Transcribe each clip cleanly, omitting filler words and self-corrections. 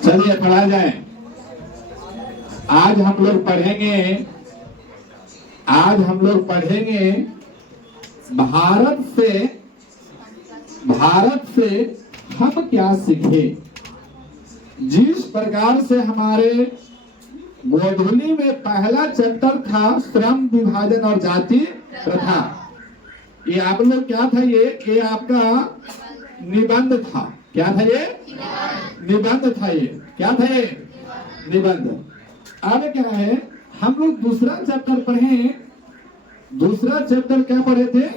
चलिए पढ़ा जाए। आज हम लोग पढ़ेंगे भारत से हम क्या सीखे। जिस प्रकार से हमारे मॉड्यूली में पहला चैप्टर था श्रम विभाजन और जाति प्रथा, ये आप लोग क्या था, ये आपका निबंध था। क्या था ये? निबंध था। ये क्या था? ये निबंध। अब क्या है, हम लोग दूसरा चैप्टर पढ़े। दूसरा चैप्टर क्या पढ़े थे?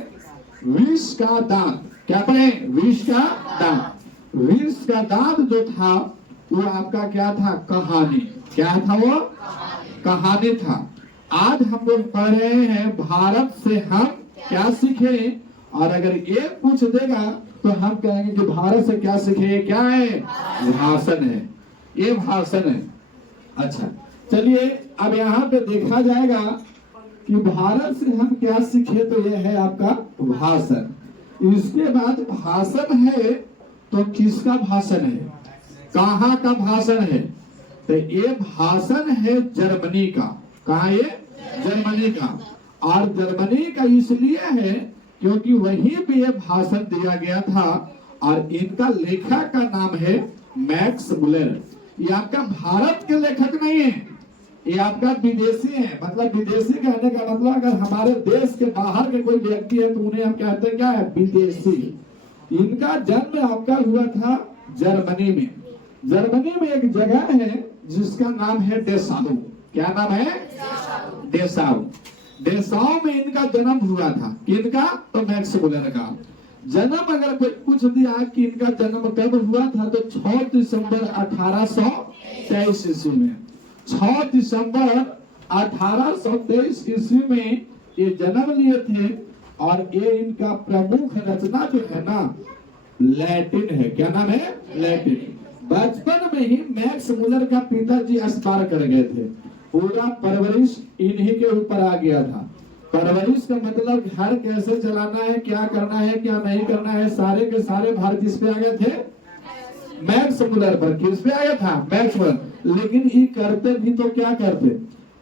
विष का दांत। क्या पढ़े? विष का दांत। विष का दांत जो था वो आपका क्या था? कहानी। क्या था वो? कहानी था। आज हम लोग पढ़ रहे हैं भारत से हम क्या सीखे। और अगर ये पूछ देगा तो हम कहेंगे कि भारत से क्या सीखे। क्या है? भाषण है। ये भाषण है। अच्छा चलिए, अब यहाँ पे देखा जाएगा कि भारत से हम क्या सीखे, तो यह है आपका भाषण। इसके बाद भाषण है तो किसका भाषण है? कहाँ का भाषण है? तो ये भाषण है जर्मनी का। कहाँ? ये जर्मनी का। और जर्मनी का इसलिए है क्योंकि वहीं पे ये भाषण दिया गया था। और इनका लेखक का नाम है मैक्स मुलर। ये आपका भारत के लेखक नहीं है, ये आपका विदेशी है। मतलब विदेशी कहने का मतलब अगर हमारे देश के बाहर के कोई व्यक्ति है तो उन्हें हम कहते हैं क्या है? विदेशी। इनका जन्म आपका हुआ था जर्मनी में। जर्मनी में एक जगह है जिसका नाम है डेसाउ। क्या नाम है? डेसाउ। डेसाउ में इनका जन्म हुआ था। किनका? तो मैक्स मुलर का जन्म। अगर कोई पूछ दिया कि इनका जन्म कब हुआ था तो 6 दिसंबर 1823 ईस्वी में। 6 दिसंबर 1823 ईस्वी में ये जन्म लिए थे। और ये इनका प्रमुख रचना जो है ना, लैटिन है। क्या नाम है? लैटिन। बचपन में ही मैक्स मुलर का पिताजी एक्सपायर कर गए थे। पूरा परवरिश इन्हीं के ऊपर आ गया था। परवरिश का मतलब घर कैसे चलाना है, क्या करना है, क्या नहीं करना है, सारे के सारे भार किस पे आ गए थे? मैक्स मुलर पर। किस पे आ गया था? Max Muller. लेकिन ये करते भी तो क्या करते?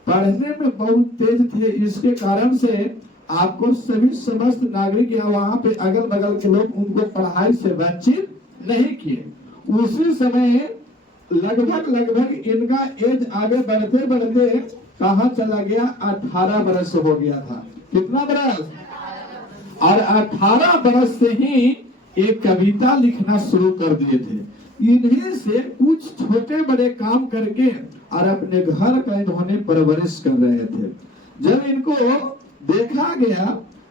पढ़ने में बहुत तेज थे। इसके कारण से आपको सभी समस्त नागरिक या वहां पे अगल बगल के लोग उनको पढ़ाई से वंचित नहीं किए। उसी समय लगभग इनका एज आगे बढ़ते बढ़ते कहाँ चला गया? 18 बरस हो गया था। कितना बरस? और 18 बरस से ही एक कविता लिखना शुरू कर दिए थे। इन्हीं से कुछ छोटे बड़े काम करके और अपने घर का इन्होंने परवरिश कर रहे थे। जब इनको देखा गया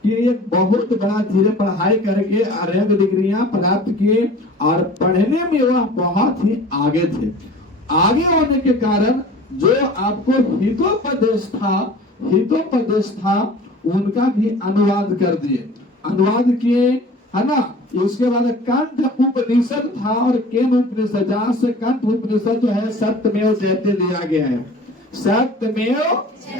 कि एक बहुत बड़ा धीरे पढ़ाई करके अनेक डिग्रियां प्राप्त किए और पढ़ने में वह बहुत ही आगे थे। आगे होने के कारण जो आपको हितोपदेश था उनका भी अनुवाद कर दिए। अनुवाद किए, है ना। उसके बाद कंठ उपनिषद था और केन उपनिषद, जहाँ से कंठ उपनिषद जो है सत्यमेव जयते दिया गया है। सत्यमेव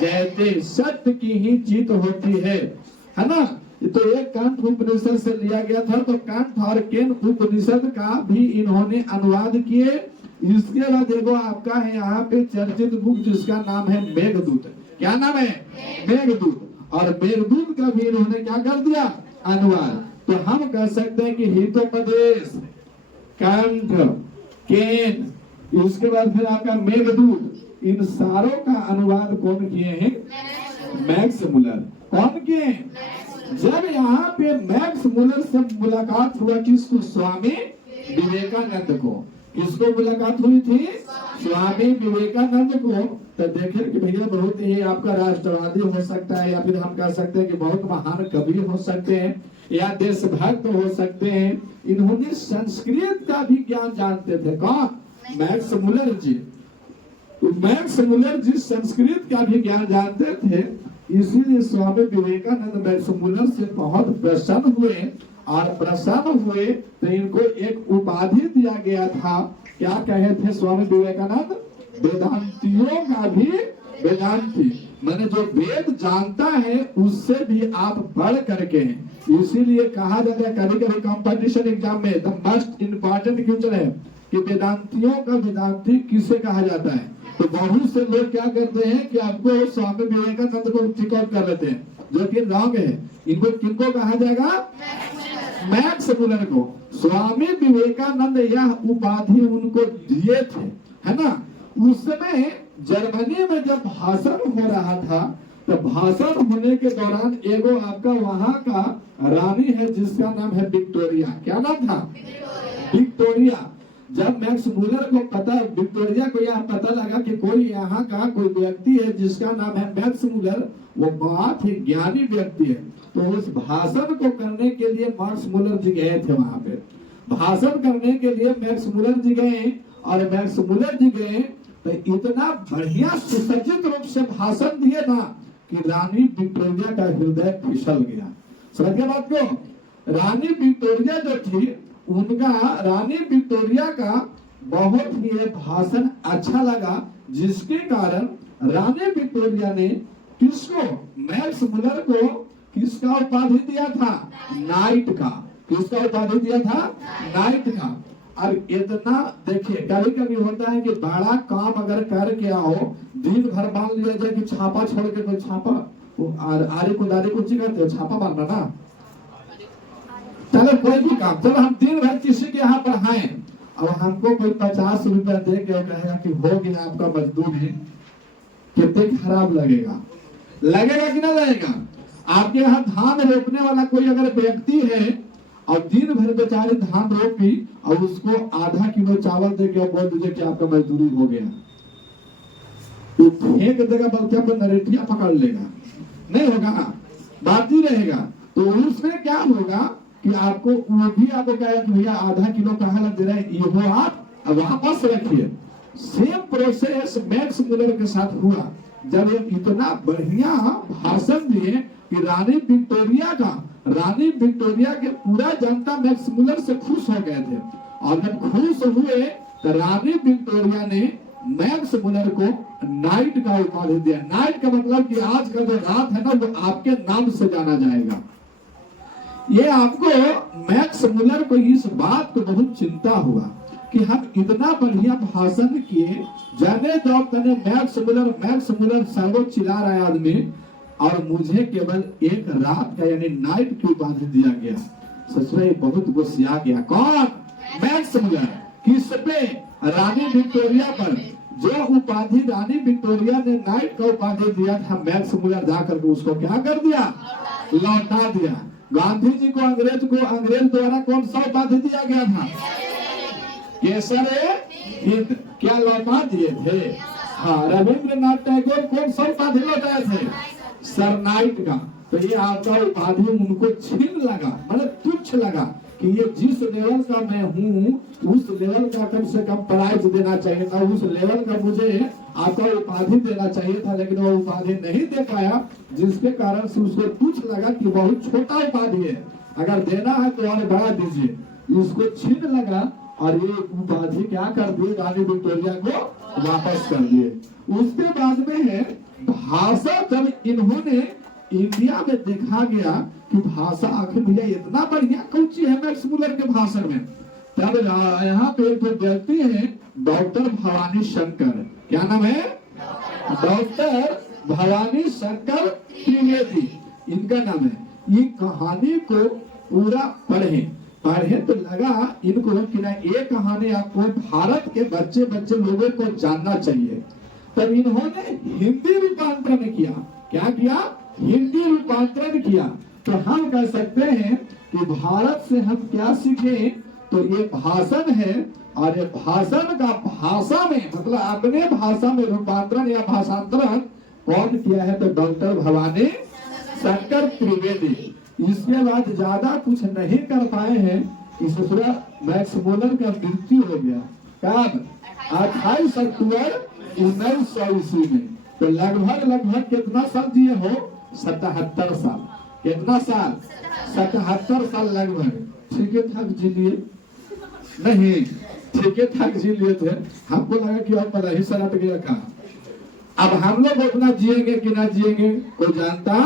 जयते, सत्य की ही जीत होती है ना। तो एक कंठ उपनिषद से लिया गया था। तो कंठ और केन उपनिषद का भी इन्होंने अनुवाद किए। इसके बाद देखो आपका है यहाँ पे चर्चित बुक जिसका नाम है मेघदूत। क्या नाम है? मेघदूत। और मेघदूत का भी इन्होंने क्या कर दिया? अनुवाद। तो हम कह सकते हैं कि हितोपदेश, कंठ, केन, उसके बाद फिर आपका मेघदूत, इन सारों का अनुवाद कौन किए हैं? Max Muller. कौन किए? जब यहाँ पे मैक्स मुलर से मुलाकात हुआ किसको? स्वामी विवेकानंद को। किसको मुलाकात हुई थी? स्वामी विवेकानंद को। तो देखें कि भैया बहुत ही आपका राष्ट्रवादी हो सकता है, या फिर हम कह सकते हैं कि बहुत महान कवि हो सकते हैं, या देशभक्त हो सकते हैं। इन्होंने संस्कृत का भी ज्ञान जानते थे। कौन? मैक्स मुलर जी। तो मैक्स मुलर जी संस्कृत का भी ज्ञान जानते थे। इसीलिए स्वामी विवेकानंद मैक्स मुलर से बहुत प्रसन्न हुए। और प्रसन्न हुए तो इनको एक उपाधि दिया गया था। क्या कहे थे स्वामी विवेकानंद? वेदांतियों का भी वेदांती। मैंने जो वेद जानता है उससे भी आप बढ़ करके हैं। इसीलिए कहा जाता है कभी कभी कंपटीशन एग्जाम में द मोस्ट इम्पोर्टेंट क्वेश्चन है कि वेदांतियों का वेदांती किसे कहा जाता है। तो बहुत से लोग क्या करते हैं कि आपको स्वामी विवेकानंद को टिक आउट कर लेते हैं, जो कि रॉन्ग है। इनको किनको कहा जाएगा? मैक्स मुलर को। स्वामी विवेकानंद यह उपाधि उनको दिए थे, है ना। उस समय जर्मनी में जब भाषण हो रहा था, तो भाषण होने के दौरान एगो आपका वहां का रानी है जिसका नाम है विक्टोरिया। क्या नाम था? विक्टोरिया। जब मैक्स मुलर को पता, विक्टोरिया को यह पता लगा कि कोई यहाँ का कोई व्यक्ति है जिसका नाम है मैक्स मुलर, वो बहुत ही ज्ञानी व्यक्ति है, तो उस भाषण को करने के लिए मैक्स मुलर जी गए थे। वहां पे भाषण करने के लिए मैक्स मुलर जी गए, और मैक्स मुलर जी गए तो इतना बढ़िया सुसज्जित रूप से भाषण दिए ना कि रानी विक्टोरिया का हृदय फिसल गया। समझ गए बात को? रानी विक्टोरिया जो थी, उनका रानी विक्टोरिया का बहुत ही भाषण अच्छा लगा, जिसके कारण रानी विक्टोरिया ने किसको? मैक्स मुलर को किसका उपाधि दिया था? नाइट का। किसका उपाधि दिया था? नाइट का। और इतना देखिए, कभी कभी होता है कि बड़ा काम अगर करके आओ, दिन भर मान लिया जाए कि छापा छोड़ के कोई छापा, आरे को दारे को कहते हो छापा मारना ना, चलो कोई भी काम, चलो हम दिन भर किसी के यहाँ पर हैं, अब हमको कोई 50 रुपया दे के कहेगा कि हो गया आपका मजदूरी, कितने खराब लगेगा? लगेगा कि ना लगेगा? आपके यहाँ धान रोपने वाला कोई अगर व्यक्ति है और दिन भर बेचारे धान रोपी और उसको आधा किलो चावल दे के बोल दीजिए कि आपका मजदूरी हो गया, वो फेंक देगा, बल्कि अपना नरेटिया पकड़ लेगा, नहीं होगा, बात ही रहेगा। तो उसमें क्या होगा कि आपको वो भी आपको कहेगा कि भैया आधा किलो कहाँ दे रहे हैं, ये वो आप वापस रखिए। सेम प्रोसेस मैक्स मुलर के साथ हुआ, जब ये इतना बढ़िया भाषण दिए कि रानी विक्टोरिया के पूरा जनता मैक्स मुलर से खुश हो गए थे, और जब खुश हुए तो रानी विक्टोरिया ने मैक्स मुलर को नाइट का उपाधि दिया। नाइट का मतलब कि आज का जो रात है ना, वो आपके नाम से जाना जाएगा। ये आपको मैक्स मुलर को इस बात को बहुत चिंता हुआ कि हम इतना बढ़िया भाषण किए, जाने जाओ तने मैक्स मुलर सर्वोच्च चिल्ला रहा है आदमी, और मुझे केवल एक रात का यानी नाइट की उपाधि दिया गया। सच में बहुत गुस्सा गया। कौन? Max Muller. किस पे? रानी विक्टोरिया पर। जो उपाधि रानी विक्टोरिया ने नाइट का उपाधि दिया था, मैक्स मुलर जाकर के उसको क्या कर दिया? लौटा दिया। गांधी जी को अंग्रेज द्वारा कौन सा उपाधि दिया गया था? केसर हिंद। क्या लौटा दिए थे? हाँ, रविंद्रनाथ टैगोर कौन सा उपाधि लौटाए थे? सर नाइट का। तो ये आपका उपाधि उनको छीन लगा, मतलब तुच्छ लगा कि ये जिस लेवल का मैं हूँ उस लेवल का कम से कम प्राइज देना चाहिए था, उस लेवल का मुझे आपका उपाधि देना चाहिए था, लेकिन वो उपाधि नहीं दे पाया, जिसके कारण से उसको तुच्छ लगा कि बहुत छोटा उपाधि है, अगर देना है तो और बढ़ा दीजिए। इसको छीन लगा और ये उपाधि क्या कर दिए? रानी विक्टोरिया को वापस कर दिए। उसके बाद में है भाषा। जब इन्होंने इंडिया में देखा गया कि भाषा आखिर भैया इतना बढ़िया कौची है मैक्स मुलर के भाषण में, तब यहाँ पे एक व्यक्ति है डॉक्टर भवानी शंकर। क्या नाम है? डॉक्टर भवानी शंकर त्रिवेदी इनका नाम है। ये कहानी को पूरा पढ़े तो लगा इनको कि ना ये कहानी आपको भारत के बच्चे लोगों को जानना चाहिए। तब इन्होंने हिंदी रूपांतरण किया। क्या किया? हिंदी रूपांतरण किया। तो हम कह सकते हैं कि भारत से हम क्या सीखे? तो ये भाषण है, और ये भाषण का भाषा में मतलब अपने भाषा में रूपांतरण या भाषांतरण कौन किया है? तो डॉक्टर भवानी शंकर त्रिवेदी। इसके बाद ज्यादा कुछ नहीं कर पाए हैं। इस मैक्स मुलर का मृत्यु हो गया। कब? 28 अक्टूबर 1900 ईस्वी में। तो लगभग कितना साल जिए हो? 77 साल। कितना साल? 77 साल लगभग। ठीक ठाक जी लिए नहीं, ठीक ठाक जी लिए थे। हमको लगा कि अब पता ही सलट गया कहा। अब हम लोग उतना जिएंगे कि ना जिएंगे कोई जानता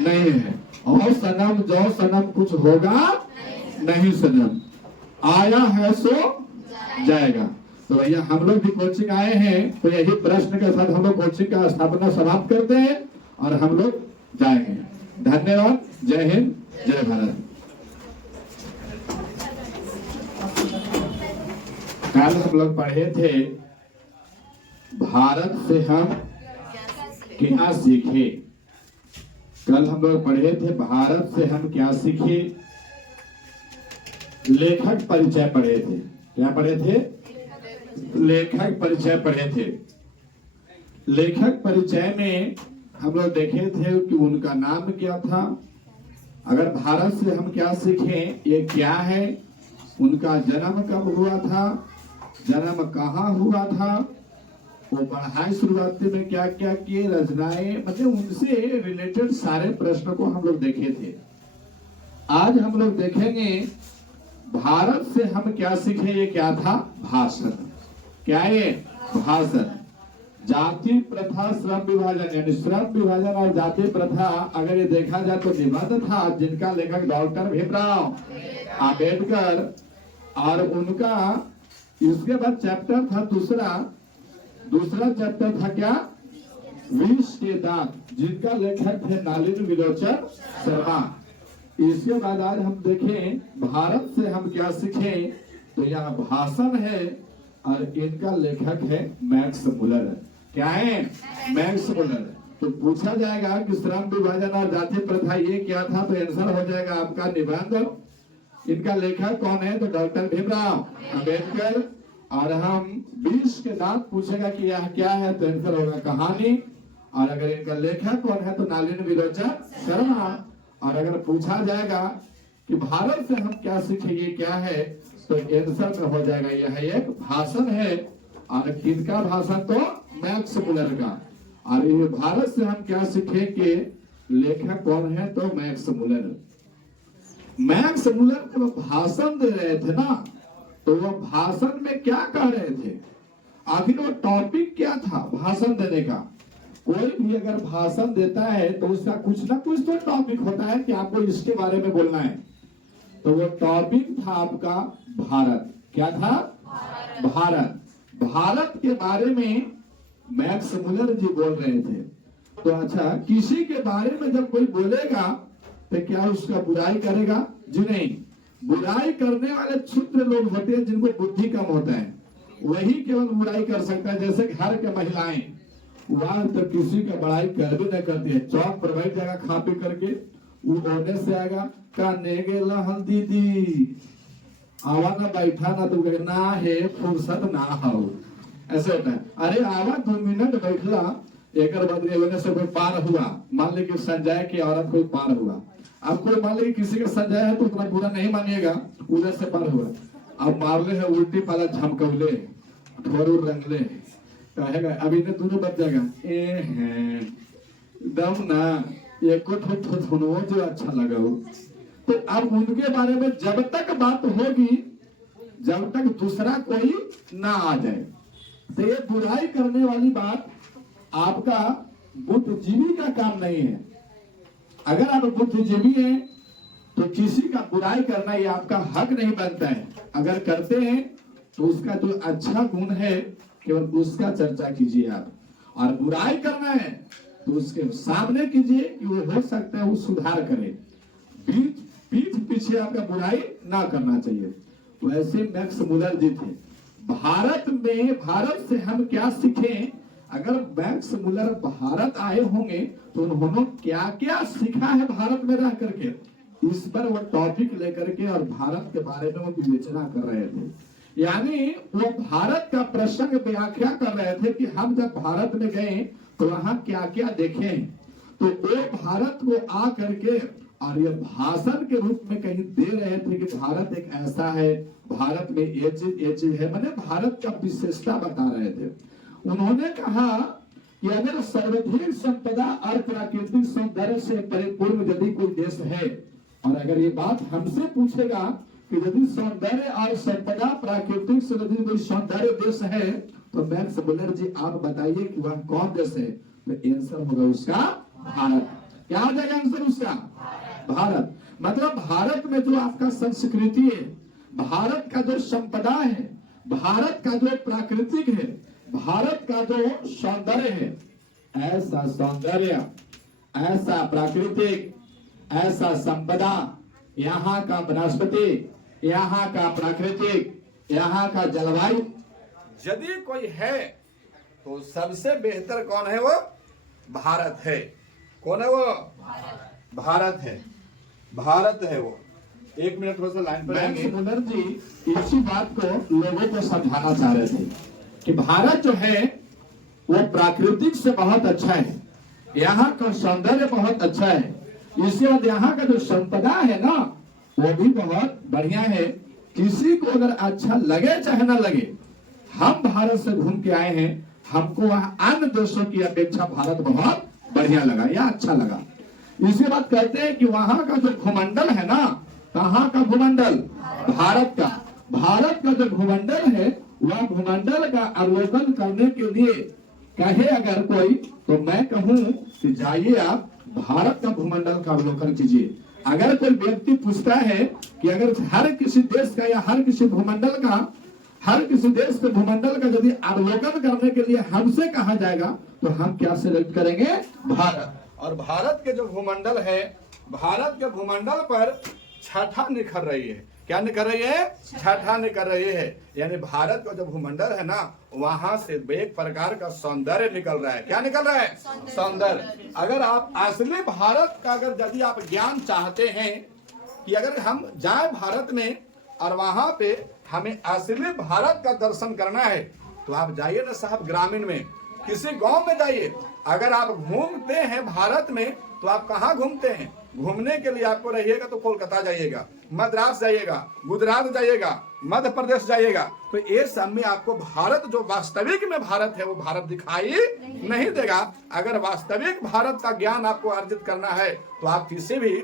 नहीं है। और सनम जो सनम कुछ होगा नहीं, सनम आया है सो जाएगा। तो भैया हम लोग भी कोचिंग आए हैं, तो यही प्रश्न के साथ हम लोग कोचिंग का स्थापना समाप्त करते हैं और हम लोग जाएंगे। धन्यवाद। जय हिंद, जय भारत। कल हम लोग पढ़े थे भारत से हम क्या सीखे। कल हम लोग पढ़े थे भारत से हम क्या सीखे। लेखक परिचय पढ़े थे। क्या पढ़े थे? लेखक परिचय पढ़े थे। लेखक परिचय में हम लोग देखे थे कि उनका नाम क्या था। अगर भारत से हम क्या सीखें, ये क्या है, उनका जन्म कब हुआ था, जन्म कहाँ हुआ था, वो पढ़ाई शुरुआती में क्या क्या किए, रचनाएं, मतलब उनसे रिलेटेड सारे प्रश्न को हम लोग देखे थे। आज हम लोग देखेंगे भारत से हम क्या सीखे। ये क्या था? भाषण। क्या ये? भाषण। जाति प्रथा श्रम विभाजन, यानी श्रम विभाजन और जाति प्रथा अगर ये देखा जाए तो निबंध था जिनका लेखक डॉक्टर भीमराव अंबेडकर, और उनका इसके बाद चैप्टर था दूसरा चैप्टर था क्या? विष के दांत, जिनका लेखक थे नलिन विलोचन शर्मा। इसके बाद आज हम देखें भारत से हम क्या सीखें, तो यहाँ भाषण है और इनका लेखक है मैक्स मुलर। क्या है? Max Muller. तो पूछा जाएगा कि श्रम विभाजन और जाति प्रथा ये क्या था, तो आंसर हो जाएगा आपका निबंध। इनका लेखक कौन है? तो डॉक्टर भीमराव अंबेडकर। और हम विष के दांत पूछेगा कि यह क्या है, तो आंसर होगा कहानी। और अगर इनका लेखक कौन है, तो नलिन विलोचन शर्मा। और अगर पूछा जाएगा कि भारत से हम क्या सीखेंगे क्या है, तो आंसर में हो जाएगा यह एक भाषण है। और किनका भाषण? तो मैक्स मुलर का। और ये भारत से हम क्या सीखेंगे, लेखक कौन है? तो मैक्स मुलर। मैक्स मुलर जब भाषण दे रहे थे ना, तो वो भाषण में क्या कह रहे थे, आखिर वो टॉपिक क्या था भाषण देने का। कोई भी अगर भाषण देता है तो उसका कुछ ना कुछ तो टॉपिक होता है कि आपको इसके बारे में बोलना है। तो वो टॉपिक था आपका भारत। क्या था? भारत। भारत के बारे में मैक्स मुलर जी बोल रहे थे। तो अच्छा, किसी के बारे में जब कोई बोलेगा तो क्या उसका बुराई करेगा? जी नहीं। बुराई करने वाले क्षुद्र लोग होते हैं जिनको बुद्धि कम होता है, वही केवल बुराई कर सकता है। जैसे घर के महिलाएं, वह तो किसी का बड़ाई कर भी नहीं करती है। चौक पर बैठ जाएगा खा पी करके, वो ओने से आएगा काने गेला हम दीदी आवा ना बैठा ना, तो ना है फुर्सत ना हो, ऐसे होता है। अरे आवा 2 मिनट बैठला, एक बदले से कोई पार हुआ, मान ली कि संजय की औरत कोई पार हुआ। अब कोई मान ली किसी का संजय है तो उतना बुरा नहीं मानिएगा, उधर से पार हुआ, अब मारले है उल्टी पाला झमकौले ठोरू रंगले, कहेगा अब इन्हें दोनों बच जाएगा। ए हैं दम ना एक को थोनो जो अच्छा लगा हो। तो अब उनके बारे में जब तक बात होगी, जब तक दूसरा कोई ना आ जाए, तो ये बुराई करने वाली बात आपका बुद्धिजीवी का काम नहीं है। अगर आप बुद्धिजीवी हैं तो किसी का बुराई करना ये आपका हक नहीं बनता है। अगर करते हैं तो उसका जो अच्छा गुण है केवल उसका चर्चा कीजिए आप, और बुराई करना है तो उसके सामने कीजिए कि वो हो सकता है वो सुधार करे। पीठ पीछे आपका बुराई ना करना चाहिए। वैसे मैक्स मुलर जी थे। भारत से हम क्या सीखें, अगर मैक्स मुलर भारत आए होंगे तो उन्होंने क्या क्या सीखा है भारत में रह करके, इस पर वो टॉपिक लेकर के और भारत के बारे में वो विवेचना कर रहे थे। यानी वो भारत का प्रसंग व्याख्या कर रहे थे कि हम जब भारत में गए तो वहां क्या क्या देखे। तो वो भारत को आ करके और ये भाषण के रूप में कहीं दे रहे थे कि भारत एक ऐसा है, भारत में ये चीज है, मैंने भारत का विशेषता बता रहे थे। उन्होंने कहा कि अगर सर्वाधिक संपदा और प्राकृतिक सौंदर्य से परिपूर्ण यदि कोई देश है, और अगर ये बात हमसे पूछेगा कि यदि सौंदर्य और संपदा प्राकृतिक से यदि कोई सौंदर्य देश है, तो मैक्स मुलर जी आप बताइए कि वह कौन देश है, तो आंसर होगा उसका भारत। क्या हो जाएगा आंसर उसका? भारत। मतलब भारत में जो आपका संस्कृति है, भारत का जो संपदा है, भारत का जो प्राकृतिक है, भारत का जो सौंदर्य है, ऐसा सौंदर्य, ऐसा प्राकृतिक, ऐसा संपदा, यहाँ का वनस्पति, यहाँ का प्राकृतिक, यहाँ का जलवायु यदि कोई है तो सबसे बेहतर कौन है? वो भारत है। कौन है वो? भारत है। भारत है वो। एक मिनट थोड़ा सा लाइन पर आएंगे। जी इसी बात को लोगों को समझाना चाह रहे थे कि भारत जो है वो प्राकृतिक से बहुत अच्छा है, यहाँ का सौंदर्य बहुत अच्छा है, इसके बाद यहाँ का जो संपदा है ना वो भी बहुत बढ़िया है। किसी को अगर अच्छा लगे चाहे ना लगे, हम भारत से घूम के आए हैं, हमको वहाँ अन्य देशों की अपेक्षा भारत बहुत बढ़िया लगा या अच्छा लगा। इसके बाद कहते हैं कि वहाँ का जो भूमंडल है ना, कहाँ का भूमंडल? भारत का। भारत का जो भूमंडल है वह भूमंडल का अवलोकन करने के लिए कहे अगर कोई, तो मैं कहूँ कि जाइए आप भारत का भूमंडल का अवलोकन कीजिए। अगर कोई व्यक्ति पूछता है कि अगर हर किसी देश का या हर किसी भूमंडल का, हर किसी देश के भूमंडल का यदि अवलोकन करने के लिए हमसे कहा जाएगा तो हम क्या सिलेक्ट करेंगे? भारत। और भारत के जो भूमंडल है, भारत के भूमंडल पर छठा निखर रही है। क्या निकल रही है? छठा निकल रही है। यानी भारत का जो भूमंडल है ना, वहां से एक प्रकार का सौंदर्य निकल रहा है। क्या निकल रहा है? सौंदर्य। अगर आप असली भारत का अगर यदि आप ज्ञान चाहते हैं कि अगर हम जाए भारत में और वहां पे हमें असली भारत का दर्शन करना है, तो आप जाइए ना साहब ग्रामीण में, किसी गांव में जाइए। अगर आप घूमते हैं भारत में तो आप कहाँ घूमते हैं? घूमने के लिए आपको रहिएगा तो कोलकाता जाइएगा, मद्रास जाइएगा, गुजरात जाइएगा, मध्य प्रदेश जाइएगा, तो ये सब में आपको भारत जो वास्तविक में भारत है वो भारत दिखाई नहीं देगा। अगर वास्तविक भारत का ज्ञान आपको अर्जित करना है तो आप किसी भी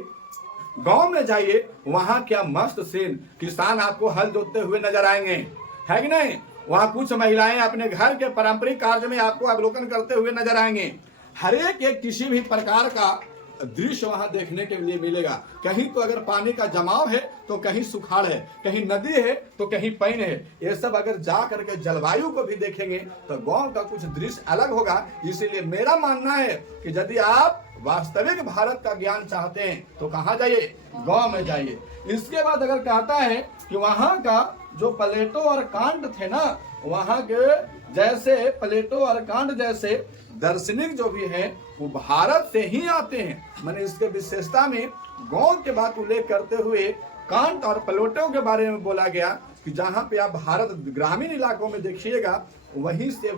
गांव में जाइए, वहां क्या मस्त सीन, किसान आपको हल जोतते हुए नजर आएंगे, है कि नहीं? वहां कुछ महिलाएं अपने घर के पारंपरिक कार्य में आपको अवलोकन करते हुए नजर आएंगे। हर एक किसी भी प्रकार का दृश्य वहां देखने के लिए मिलेगा। कहीं तो अगर पानी का जमाव है तो कहीं सुखाड़ है, कहीं नदी है तो कहीं पैन है। ये सब अगर जा करके जलवायु को भी देखेंगे तो गांव का कुछ दृश्य अलग होगा। इसीलिए मेरा मानना है कि यदि आप वास्तविक भारत का ज्ञान चाहते हैं तो कहाँ जाइए? गांव में जाइए। इसके बाद अगर कहता है कि वहां का जो प्लेटो और कांट थे ना, वहां के जैसे प्लेटो और कांट जैसे दार्शनिक जो भी हैं वो भारत से ही आते हैं। मैंने इसके विशेषता में गांव के बात उल्लेख करते हुए कांट और प्लेटो के बारे में बोला गया कि जहां पे आप भारत ग्रामीण इलाकों में देखिएगा, वहीं से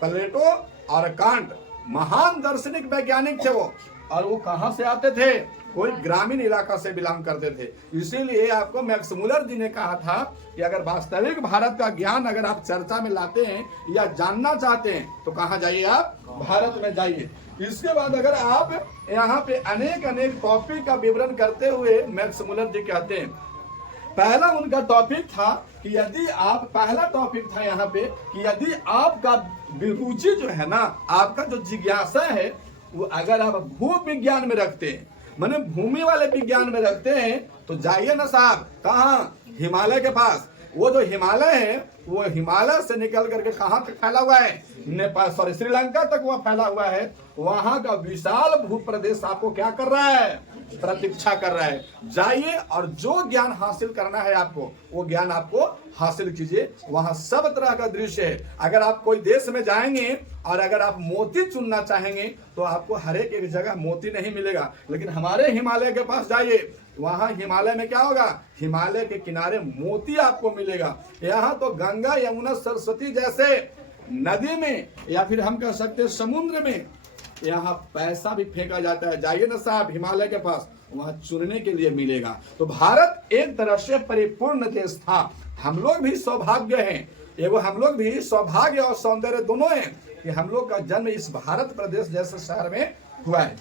प्लेटो और कांट महान दार्शनिक वैज्ञानिक थे वो। और वो कहां से आते थे? कोई ग्रामीण इलाका से बिलोंग करते थे। इसीलिए आपको मैक्स मुलर जी ने कहा था कि अगर वास्तविक भारत का ज्ञान अगर आप चर्चा में लाते हैं या जानना चाहते हैं तो कहां जाइए? आप भारत में जाइए। इसके बाद अगर आप यहाँ पे अनेक टॉपिक का विवरण करते हुए मैक्स मुलर जी कहते हैं, पहला उनका टॉपिक था कि यदि आप, पहला टॉपिक था यहाँ पे कि यदि आपका रुचि जो है ना, आपका जो जिज्ञासा है वो अगर आप भू विज्ञान में रखते हैं, माने भूमि वाले विज्ञान में रखते हैं, तो जाइए ना साहब कहाँ? हिमालय के पास। वो जो हिमालय है वो हिमालय से निकल करके कहाँ तक फैला हुआ है? नेपाल, सॉरी श्रीलंका तक वह फैला हुआ है। वहां का विशाल भूप्रदेश आपको क्या कर रहा है? प्रतीक्षा कर रहा है। जाइए और जो ज्ञान हासिल करना है आपको, वो ज्ञान आपको हासिल कीजिए। वहां सब तरह का दृश्य है। अगर आप कोई देश में जाएंगे और अगर आप मोती चुनना चाहेंगे तो आपको हर एक जगह मोती नहीं मिलेगा, लेकिन हमारे हिमालय के पास जाइए, वहां हिमालय में क्या होगा? हिमालय के किनारे मोती आपको मिलेगा। यहाँ तो गंगा, यमुना, सरस्वती जैसे नदी में या फिर हम कह सकते हैं समुद्र में यहाँ पैसा भी फेंका जाता है। जाइए ना साहब हिमालय के पास, वहां चुनने के लिए मिलेगा। तो भारत एक तरह से परिपूर्ण देश था। हम लोग भी सौभाग्य हैं, एगो हम लोग भी सौभाग्य और सौंदर्य दोनों हैं कि हम लोग का जन्म इस भारत प्रदेश जैसे शहर में हुआ है।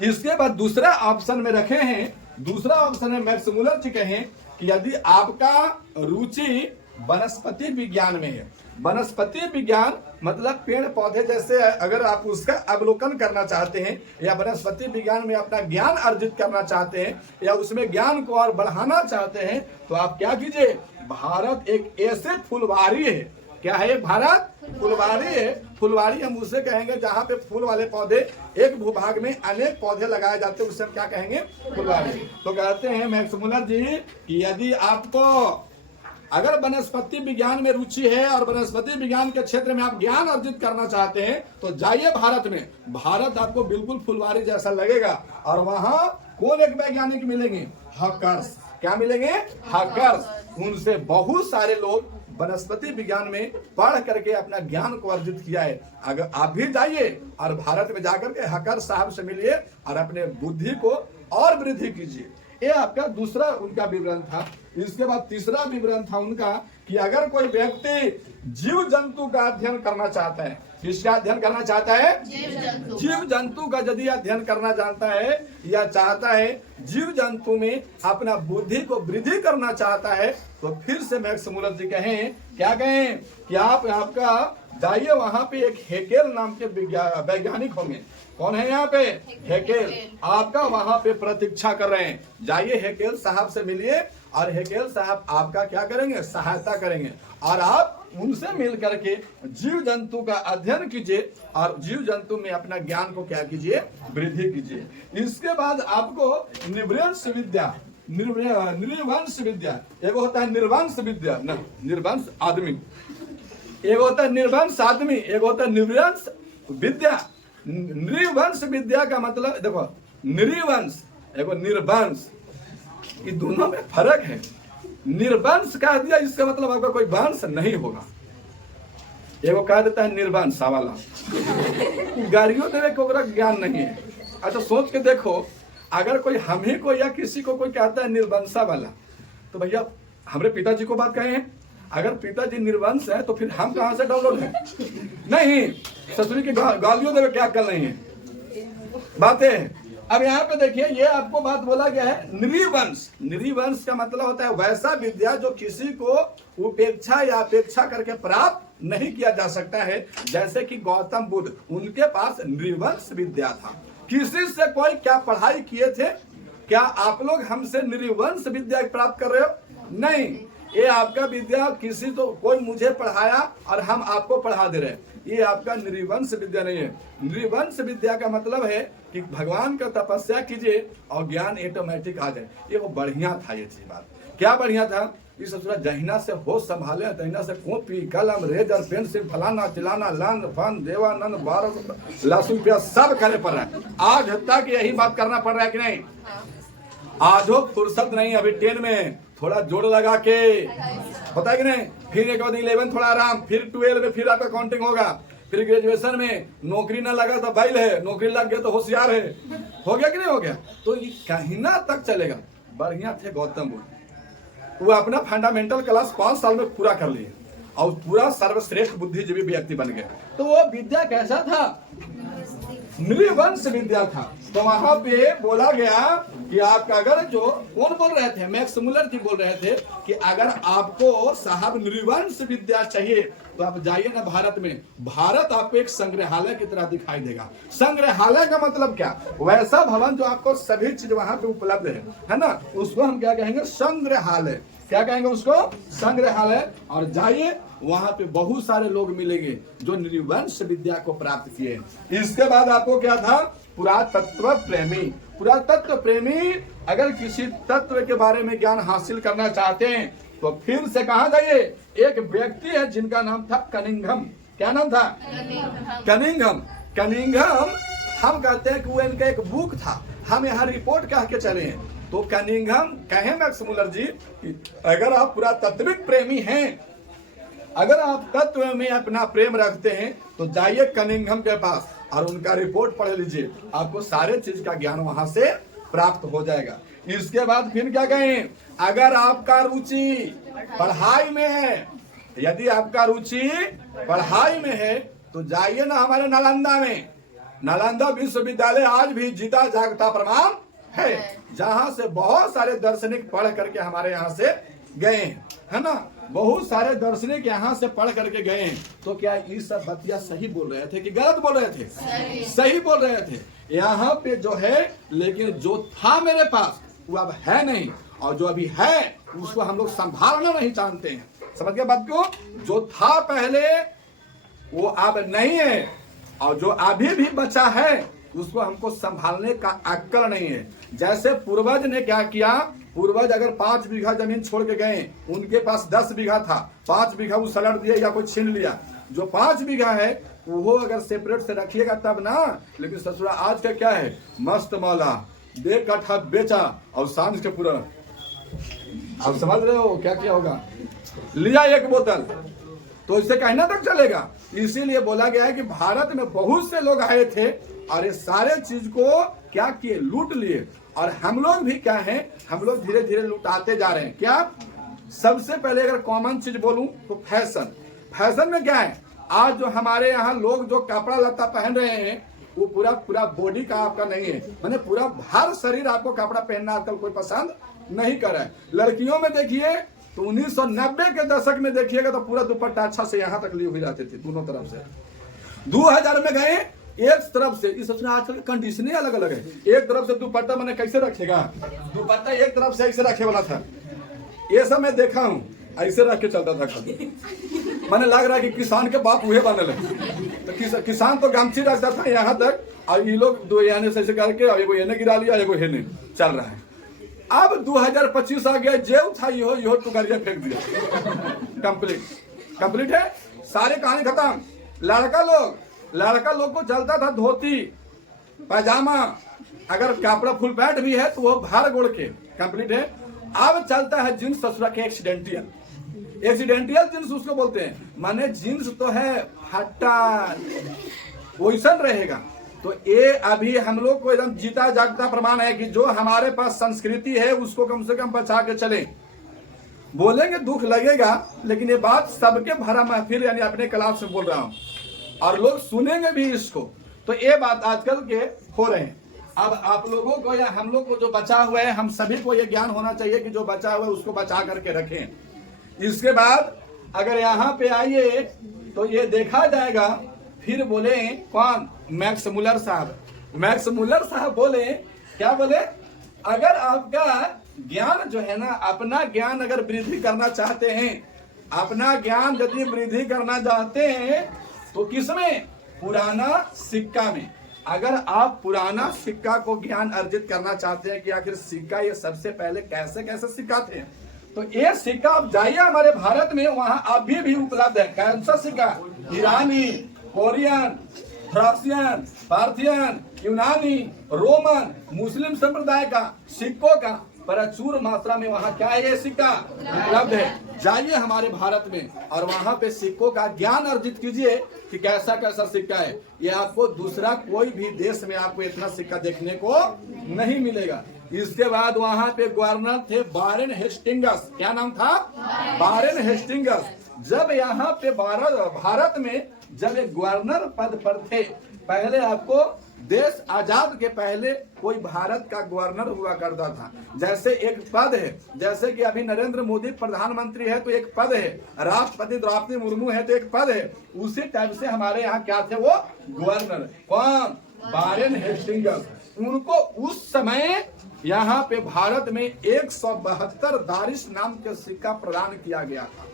इसके बाद दूसरा ऑप्शन में रखे हैं, दूसरा ऑप्शन है मैक्स मुलर जी कहें कि यदि आपका रुचि वनस्पति विज्ञान में है, वनस्पति विज्ञान मतलब पेड़ पौधे जैसे अगर आप उसका अवलोकन करना चाहते हैं या वनस्पति विज्ञान में अपना ज्ञान अर्जित करना चाहते हैं या उसमें ज्ञान को और बढ़ाना चाहते हैं, तो आप क्या कीजिए? भारत एक ऐसे फुलवारी है। क्या है ये? भारत फुलवारी है। फुलवारी हम उसे कहेंगे जहाँ पे फूल वाले पौधे एक भूभाग में अनेक पौधे लगाए जाते हैं, उसे हम क्या कहेंगे? फुलवारी। तो कहते हैं मैक्स मुलर जी कि यदि आपको अगर वनस्पति विज्ञान में रुचि है और वनस्पति विज्ञान के क्षेत्र में आप ज्ञान अर्जित करना चाहते हैं तो जाइए भारत में। भारत आपको बिल्कुल फुलवारी जैसा लगेगा। और वहां कौन एक वैज्ञानिक मिलेंगे? हकर्स। क्या मिलेंगे? हकर्स। उनसे बहुत सारे लोग वनस्पति विज्ञान में पढ़ करके अपना ज्ञान को अर्जित किया है। अगर आप भी जाइए और भारत में जाकर के हकर साहब से मिलिए और अपने बुद्धि को और वृद्धि कीजिए। ये आपका दूसरा उनका विवरण था। इसके बाद तीसरा विवरण था उनका कि अगर कोई व्यक्ति जीव जंतु का अध्ययन करना चाहता है, किसका अध्ययन करना चाहता है? जीव जंतु का यदि अध्ययन करना जानता है या चाहता है, जीव जंतु में अपना बुद्धि को वृद्धि करना चाहता है, तो फिर से मैक्स मुलर जी कहें, क्या कहें कि आप आपका जाइए वहां पे एक हेकेल नाम के वैज्ञानिक होंगे। कौन है यहाँ पे? हेकेल। आपका वहां पे प्रतीक्षा कर रहे हैं। जाइए हेकेल साहब से मिलिए और हेकेल साहब आपका क्या करेंगे? सहायता करेंगे और आप उनसे मिल करके जीव जंतु का अध्ययन कीजिए और जीव जंतु में अपना ज्ञान को क्या कीजिए? वृद्धि कीजिए। इसके बाद आपको निर्वंश विद्या, निर्वंश विद्या, एक होता है निर्वंश विद्या, न निर्वंश आदमी, एक होता है निर्वंश आदमी, एक होता है निर्वंश विद्या। निर्वंश विद्या का मतलब देखो, निर्वंश एगो निर्वंश, ये दोनों में फर्क है। निर्वंश कह दिया इसका मतलब आपका कोई वंश नहीं होगा। एगो कह देता है निर्वंश वाला, गाड़ियों देवे को ज्ञान नहीं है। अच्छा सोच के देखो, अगर कोई हम ही को या किसी को कोई कहता है निर्वंशा वाला, तो भैया हमारे पिताजी को बात कहे हैं। अगर पिताजी निर्वंश है तो फिर हम कहां से डाउनलोड है? नहीं, ससुरी की गालियों देवे क्या अक्ल नहीं है बातें। अब यहाँ पे देखिए, ये आपको बात बोला गया है निर्वंश। निर्वंश का मतलब होता है वैसा विद्या जो किसी को उपेक्षा या अपेक्षा करके प्राप्त नहीं किया जा सकता है। जैसे कि गौतम बुद्ध, उनके पास निर्वंश विद्या था। किसी से कोई क्या पढ़ाई किए थे? क्या आप लोग हमसे निर्वंश विद्या प्राप्त कर रहे हो? नहीं, ये आपका विद्या किसी तो कोई मुझे पढ़ाया और हम आपको पढ़ा दे रहे हैं, ये आपका निर्वंश विद्या नहीं है। निर्वंश विद्या का मतलब है कि भगवान का तपस्या कीजिए और ज्ञान ऑटोमेटिक आ जाए। ये वो बढ़िया था। ये चीज बात क्या बढ़िया था? इस जहिना से होश संभाले, तहिना से कॉपी कलम रेजर पेंसिल फलाना चिलाना लन फन देवानंद बारह लहसुन प्याज सब करने पड़ रहा है। आज तक यही बात करना पड़ रहा है कि नहीं? आज हो फुर्सत नहीं, अभी 10 में थोड़ा जोड़ लगा के, पता है कि नहीं? फिर एक 11 थोड़ा आराम, फिर 12 में फिर आपका काउंटिंग होगा, फिर ग्रेजुएशन में नौकरी ना लगा तो बैल है, नौकरी लग गया तो होशियार है। हो गया कि नहीं हो गया? तो ये कहीना तक चलेगा। बढ़िया थे गौतम बुद्ध, वो अपना फंडामेंटल क्लास 5 साल में पूरा कर लिए और पूरा सर्वश्रेष्ठ बुद्धिजीवी व्यक्ति बन गए। तो वो विद्या कैसा था? निर्वंश विद्या था। तो वहां पे बोला गया कि आपका अगर जो कौन बोल रहे थे? मैक्स मुलर जी बोल रहे थे कि अगर आपको साहब निर्वंश विद्या चाहिए तो आप जाइए ना भारत में। भारत आपको एक संग्रहालय की तरह दिखाई देगा। संग्रहालय का मतलब क्या? वैसा भवन जो आपको सभी चीज वहां पे उपलब्ध है ना, उसको हम क्या कहेंगे? संग्रहालय। क्या कहेंगे उसको? संग्रहालय। और जाइए वहां पे बहुत सारे लोग मिलेंगे जो निर्वंश विद्या को प्राप्त किए। इसके बाद आपको क्या था? पुरातत्व प्रेमी। पुरातत्व प्रेमी अगर किसी तत्व के बारे में ज्ञान हासिल करना चाहते हैं तो फिर से कहा जाइए, एक व्यक्ति है जिनका नाम था कनिंघम। क्या नाम था? कनिंघम। कनिंघम हम कहते हैं कि वो इनका एक बुक था। हम यहाँ रिपोर्ट कह के चले हैं। तो कनिंघम कहे मैक्स मुलर जी, अगर आप पुरातत्विक प्रेमी हैं, अगर आप तत्व में अपना प्रेम रखते हैं तो जाइए कनिंघम के पास और उनका रिपोर्ट पढ़ लीजिए। आपको सारे चीज का ज्ञान वहां से प्राप्त हो जाएगा। इसके बाद फिर क्या कहें? अगर आपका रुचि पढ़ाई में है, यदि आपका रुचि पढ़ाई में है तो जाइए ना हमारे नालंदा में। नालंदा विश्वविद्यालय आज भी जीता जागता प्रमाण है, जहां से बहुत सारे दार्शनिक पढ़ करके हमारे यहाँ से गए हैं, है ना? बहुत सारे दार्शनिक यहाँ से पढ़ करके गए हैं। तो क्या ये सब बतिया सही बोल रहे थे कि गलत बोल रहे थे? सही बोल रहे थे। यहाँ पे जो है, लेकिन जो था मेरे पास वो अब है नहीं, और जो अभी है उसको हम लोग संभालना नहीं जानते हैं। समझ गए बात को? जो था पहले वो अब नहीं है, और जो अभी भी बचा है उसको हमको संभालने का अक्ल नहीं है। जैसे पूर्वज ने क्या किया, पूर्वज अगर 5 बीघा जमीन छोड़ के गए, उनके पास 10 बीघा था, 5 बीघा वो सलट दिया या कोई छीन लिया। जो 5 बीघा है वो अगर सेपरेट से रखिएगा तब ना। लेकिन ससुरा आज का क्या है, मस्त मौला 1 कट्ठा बेचा और सांझ के पूरा, आप समझ रहे हो क्या क्या होगा, लिया 1 बोतल, तो इससे कहना तक चलेगा। इसीलिए बोला गया है कि भारत में बहुत से लोग आए थे और ये सारे चीज को क्या किए, लूट लिए। और हम लोग भी क्या है, हम लोग धीरे धीरे लुटाते जा रहे हैं। क्या? सबसे पहले अगर कॉमन चीज बोलूं तो फैशन। फैशन में क्या है, आज जो हमारे यहाँ लोग जो कपड़ा लत्ता पहन रहे हैं वो पूरा पूरा बॉडी का आपका नहीं है, मैंने पूरा हर शरीर आपको कपड़ा पहनना आजकल कोई पसंद नहीं कर रहा है। लड़कियों में देखिए तो 1990 के दशक में देखिएगा तो पूरा दुपट्टा अच्छा से यहाँ तक लिए हुए जाते थे दोनों तरफ से। 2000 में गए एक तरफ से, इस आजकल कंडीशन अलग अलग है। एक तरफ से दुपट्टा मैंने कैसे रखेगा, दुपट्टा एक तरफ से ऐसे रखे वाला था, ये सब मैं देखा हूँ, ऐसे रख के चलता था। मैंने लग रहा है कि किसान के बाप हुए बने लगे। तो किसान तो गमछी रखता था यहाँ तक, और ये लोग 2 यानी से ऐसे करके एगो एने गिरा लिया, एगो हेने चल रहा है। अब 2025 आ गया, जेब था यो टुकड़िया फेंक दिया, कंप्लीट है, सारी कहानी खत्म। लड़का लोग को चलता था धोती पैजामा, अगर कपड़ा फुल पैंट भी है तो वो भर गोड़ के, कंप्लीट है। अब चलता है जींस, ससुरा के एक्सीडेंटियल जींस उसको बोलते हैं, माने जींस तो है फटा वैसा रहेगा। तो ये अभी हम लोग को एकदम जीता जागता प्रमाण है कि जो हमारे पास संस्कृति है उसको कम से कम बचा के चले। बोलेंगे दुख लगेगा, लेकिन ये बात सबके भरा महफिल यानी अपने क्लास में बोल रहा हूँ, और लोग सुनेंगे भी इसको। तो ये बात आजकल के हो रहे हैं। अब आप लोगों को या हम लोग को जो बचा हुआ है, हम सभी को ये ज्ञान होना चाहिए कि जो बचा हुआ है उसको बचा करके रखें। इसके बाद अगर यहाँ पे आइए तो ये देखा जाएगा, फिर बोले कौन, मैक्स मुलर साहब बोले, क्या बोले, अगर आपका ज्ञान जो है ना, अपना ज्ञान अगर वृद्धि करना चाहते हैं, अपना ज्ञान यदि वृद्धि करना चाहते हैं तो किसमें, पुराना सिक्का में। अगर आप पुराना सिक्का को ज्ञान अर्जित करना चाहते हैं कि आखिर सिक्का ये सबसे पहले कैसे कैसे सिक्का थे, तो ये सिक्का आप जाइए हमारे भारत में, वहां अभी भी उपलब्ध है। कौन सा सिक्का, ईरानी, कोरियन, थ्रासियन, पार्थियन, यूनानी, रोमन, मुस्लिम संप्रदाय का सिक्कों का प्रचुर मात्रा में वहाँ क्या है, ये सिक्का उपलब्ध है। जाइए हमारे भारत में और वहाँ पे सिक्कों का ज्ञान अर्जित कीजिए कि कैसा कैसा सिक्का है। ये आपको दूसरा कोई भी देश में आपको इतना सिक्का देखने को नहीं मिलेगा। इसके बाद वहाँ पे गवर्नर थे वारेन हेस्टिंग्स, क्या नाम था, वारेन हेस्टिंग्स। जब यहाँ पे भारत में जब एक गवर्नर पद पर थे, पहले आपको देश आजाद के पहले कोई भारत का गवर्नर हुआ करता था। जैसे एक पद है, जैसे कि अभी नरेंद्र मोदी प्रधानमंत्री है तो एक पद है, राष्ट्रपति द्रौपदी मुर्मू है तो एक पद है, उसी टाइप से हमारे यहाँ क्या थे, वो गवर्नर। कौन, वारेन हेस्टिंग्स। उनको उस समय यहाँ पे भारत में 172 दारिश नाम के सिक्का प्रदान किया गया था।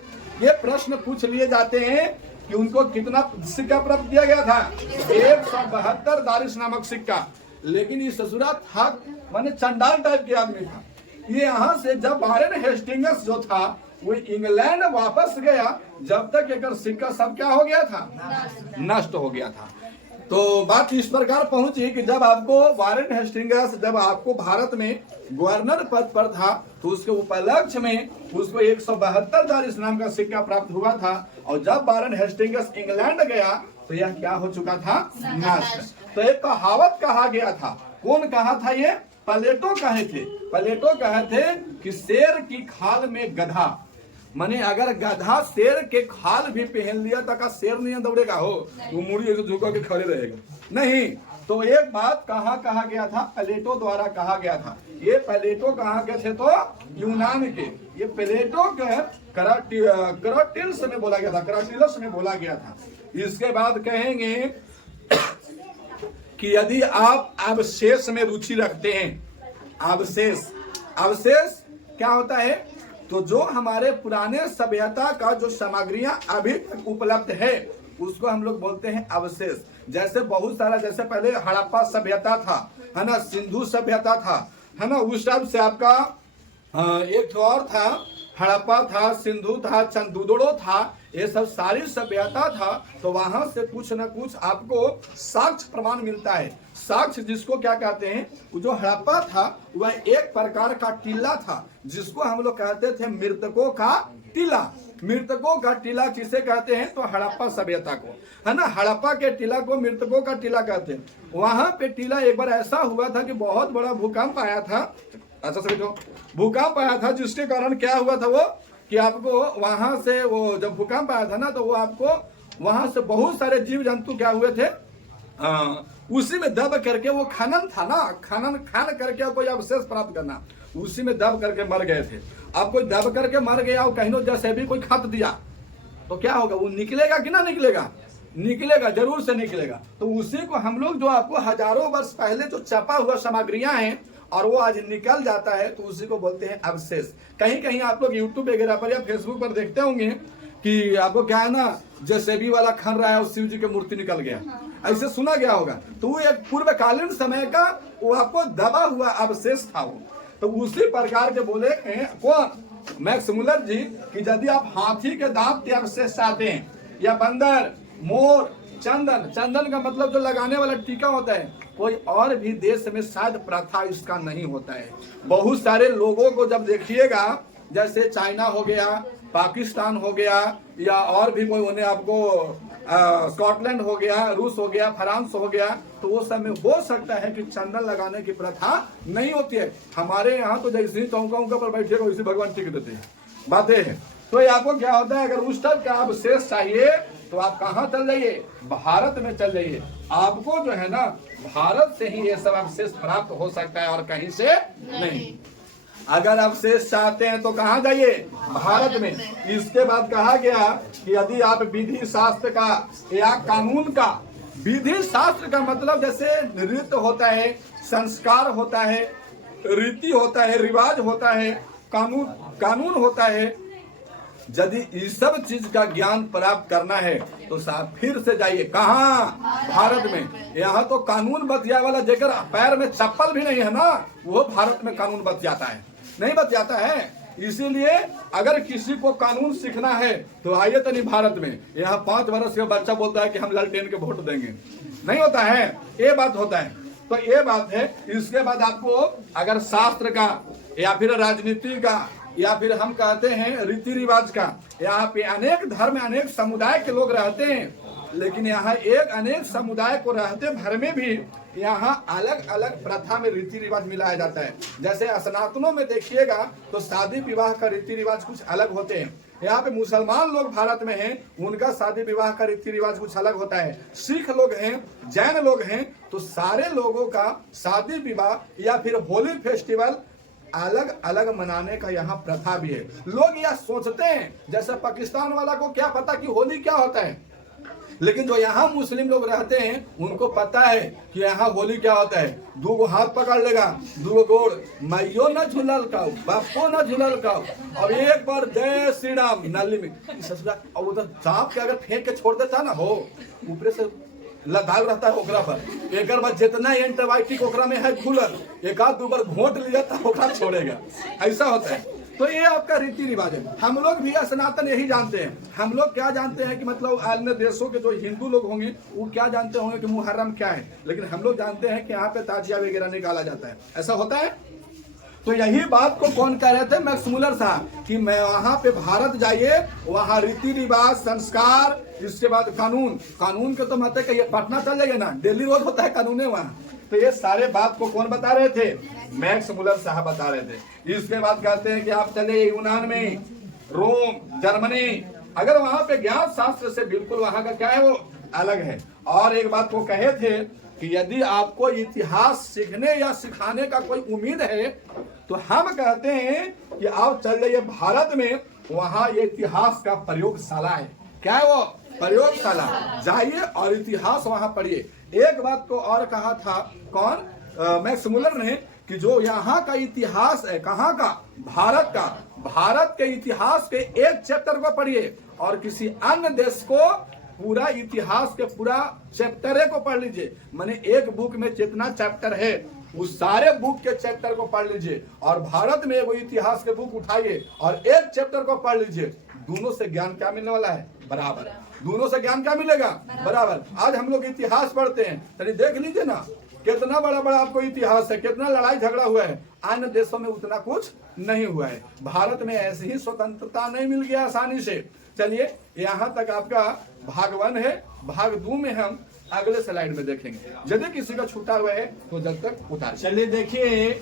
ये प्रश्न पूछ लिए जाते हैं कि उनको कितना सिक्का प्राप्त किया गया था, 172 दारिश नामक सिक्का। लेकिन ये ससुरा था माने चंडाल टाइप के आदमी था। ये यहाँ से जब वारेन हेस्टिंग्स जो था वो इंग्लैंड वापस गया, जब तक एक सिक्का सब क्या हो गया था, नष्ट हो गया था। तो बात इस प्रकार पहुंची कि जब आपको वारेन हेस्टिंग्स जब आपको भारत में गवर्नर पद पर था तो उसके उपलक्ष्य में उसको 172 दारिश नाम का सिक्का प्राप्त हुआ था। और जब वारेन हेस्टिंग्स इंग्लैंड गया तो यह क्या हो चुका था, नष्ट। तो एक कहावत कहा गया था, कौन कहा था, ये प्लेटो कहे थे। प्लेटो कहे थे कि शेर की खाल में गधा, माने अगर गधा शेर के खाल भी पहन लिया तो का शेर नहीं दौड़ेगा, हो वो मुड़ी ऐसे झुका के खड़े रहेगा नहीं। तो एक बात कहा गया था, प्लेटो द्वारा कहा गया था। ये प्लेटो कहाँ के थे, तो यूनान के। ये प्लेटो के कराटिलस में बोला गया था, कराटिलस में बोला गया था। इसके बाद कहेंगे कि यदि आप अवशेष में रुचि रखते हैं, अवशेष क्या होता है, तो जो हमारे पुराने सभ्यता का जो सामग्रियां अभी तक उपलब्ध है उसको हम लोग बोलते हैं अवशेष। जैसे बहुत सारा, जैसे पहले हड़प्पा सभ्यता था, है ना, सिंधु सभ्यता था, है ना, उस टाइप से आपका एक और था, हड़प्पा था, सिंधु था, चंदूदड़ो था, ये सब सारी सभ्यता था। तो वहां से कुछ न कुछ आपको साक्ष्य प्रमाण मिलता है। साक्ष्य जिसको क्या कहते हैं, वो जो हड़प्पा था वह एक प्रकार का टीला था जिसको हम लोग कहते थे मृतकों का टीला। मृतकों का टीला किसे कहते हैं, तो हड़प्पा सभ्यता को, है ना, हड़प्पा के टीला को मृतकों का टीला कहते हैं। वहां पे टीला एक बार ऐसा हुआ था कि बहुत बड़ा भूकंप आया था, अच्छा समझो, भूकंप आया था जिसके कारण क्या हुआ था वो कि आपको वहां से, वो जब भूकंप आया था ना, तो वो आपको वहां से बहुत सारे जीव जंतु क्या हुए थे, उसी में दब करके, वो खनन था ना, खन करके कोई अवशेष प्राप्त करना, उसी में दब करके मर गए थे। अब कोई दब करके मर गया और कहीं जैसे भी कोई खत दिया तो क्या होगा, वो निकलेगा कि ना निकलेगा, निकलेगा, जरूर से निकलेगा। तो उसी को हम लोग, जो आपको हजारों वर्ष पहले जो छपा हुआ सामग्रियां हैं और वो आज निकल जाता है, तो उसी को बोलते हैं अवशेष। कहीं कहीं आप लोग यूट्यूब वगैरह पर या फेसबुक पर देखते होंगे कि आपको क्या है ना, जेसीबी वाला खन रहा है और शिव जी की मूर्ति निकल गया, ऐसे सुना गया होगा। तो वो एक पूर्वकालीन समय का वो आपको दबा हुआ अवशेष था वो। तो उसी प्रकार के बोले कौन, मैक्स मुलर जी, कि यदि आप हाथी के दांत के अवशेष चाहते हैं, या बंदर, मोर, चंदन, चंदन का मतलब जो लगाने वाला टीका होता है, कोई और भी देश में शायद प्रथा इसका नहीं होता है। बहुत सारे लोगों को जब देखिएगा, जैसे चाइना हो गया, पाकिस्तान हो गया, या और भी कोई उन्हें आपको स्कॉटलैंड हो गया, रूस हो गया, फ्रांस हो गया, तो वो सब में हो सकता है कि चंदन लगाने की प्रथा नहीं होती है। हमारे यहाँ तो जैसे चौका पर बैठे वैसे भगवान टिक देते हैं, बातें हैं। तो ये आपको क्या होता है, अगर उस टाइप का अवशेष चाहिए तो आप कहाँ चल जाइए, भारत में चल जाइए। आपको जो है ना, भारत से ही ये सब अवशेष प्राप्त हो सकता है और कहीं से नहीं। अगर अवशेष चाहते हैं तो कहाँ जाइए, भारत में। इसके बाद कहा गया कि यदि आप विधि शास्त्र का या कानून का, विधि शास्त्र का मतलब जैसे नृत्य होता है, संस्कार होता है, रीति होता है, रिवाज होता है, कानून होता है, यदि इस सब चीज का ज्ञान प्राप्त करना है तो साहब फिर से जाइए कहाँ, भारत में। यहाँ तो कानून बच जाए वाला जेकर पैर में चप्पल भी नहीं है ना, वो भारत में कानून बच जाता है, नहीं बच जाता है। इसीलिए अगर किसी को कानून सीखना है तो आइए तो नहीं भारत में। यहाँ 5 वर्ष का बच्चा बोलता है कि हम लालटेन के वोट देंगे, नहीं होता है, ये बात होता है। तो ये बात है। इसके बाद आपको अगर शास्त्र का या फिर राजनीति का या फिर हम कहते हैं रीति रिवाज का, यहाँ पे अनेक धर्म अनेक समुदाय के लोग रहते हैं, लेकिन यहाँ एक अनेक समुदाय को रहते भर में भी यहाँ अलग अलग प्रथा में रीति रिवाज मिलाया जाता है। जैसे सनातनों में देखिएगा तो शादी विवाह का रीति रिवाज कुछ अलग होते हैं। यहाँ पे मुसलमान लोग भारत में हैं, उनका शादी विवाह का रीति रिवाज कुछ अलग होता है। सिख लोग हैं, जैन लोग हैं, तो सारे लोगों का शादी विवाह या फिर होली फेस्टिवल अलग अलग मनाने का यहाँ प्रथा भी है। लोग यह सोचते हैं जैसे पाकिस्तान वाला को क्या पता कि होली क्या होता है, लेकिन जो यहाँ मुस्लिम लोग रहते हैं उनको पता है कि यहाँ होली क्या होता है। 2 हाथ पकड़ लेगा, 2 गोड़, माइयो न झूलल काऊ, बापो न झूलल काऊ, और एक बार जय श्री राम नाली में और उधर चाप के अगर फेंक के छोड़ देता ना, हो ऊपर से लदाल रहता है ओकरा पर। एक बार जितना एंटीबायोटिक ओकरा में है खुलल, 1-2 बार घोट लिया तो ओकरा छोड़ेगा, ऐसा होता है। तो ये आपका रीति रिवाज है। हम लोग भी सनातन यही जानते हैं। हम लोग क्या जानते हैं कि मतलब अन्य देशों के जो हिंदू लोग होंगे वो क्या जानते होंगे कि मुहर्रम क्या है, लेकिन हम लोग जानते हैं कि यहाँ पे ताजिया वगैरह निकाला जाता है, ऐसा होता है। तो यही बात को कौन कह रहे थे, मैक्स मुलर साहब, कि मैं वहां पे भारत जाइए, वहां रीति रिवाज संस्कार, इसके बाद कानून के तो मत है कि ये पटना चल जाइए ना, दिल्ली रोज होता है कानून है वहाँ। तो ये सारे बात को कौन बता रहे थे, मैक्स मुलर साहब बता रहे थे। इसके बाद कहते हैं कि आप चले यूनान में, रोम, जर्मनी, अगर वहां पे ज्ञान शास्त्र से बिल्कुल वहां का क्या है वो अलग है। और एक बात वो कहे थे कि यदि आपको इतिहास सीखने या सिखाने का कोई उम्मीद है तो हम कहते हैं कि आप चल जाइए भारत में, वहां ये इतिहास का प्रयोगशाला है। क्या है वो प्रयोगशाला, जाइए और इतिहास वहां पढ़िए। एक बात को और कहा था कौन, मैक्स मुलर ने, कि जो यहाँ का इतिहास है, कहाँ का, भारत का, भारत के इतिहास के एक चैप्टर को पढ़िए और किसी अन्य देश को पूरा इतिहास के पूरा चैप्टर को पढ़ लीजिए। माने एक बुक में जितना चैप्टर है उस सारे बुक के चैप्टर को पढ़ लीजिए और भारत में वो इतिहास के बुक उठाइए और एक चैप्टर को पढ़ लीजिए। दोनों से ज्ञान क्या मिलने वाला है? बराबर। दोनों से ज्ञान क्या मिलेगा? बराबर। आज हम लोग इतिहास पढ़ते हैं, तभी देख लीजिए ना कितना बड़ा बड़ा आपको इतिहास है, कितना लड़ाई झगड़ा हुआ है। अन्य देशों में उतना कुछ नहीं हुआ है। भारत में ऐसी ही स्वतंत्रता नहीं मिल गया आसानी से। चलिए यहाँ तक आपका भाग 1 है। भाग 2 में हम अगले स्लाइड में देखेंगे। यदि किसी का छूटा हुआ है तो जब तक उतार। चलिए देखिए,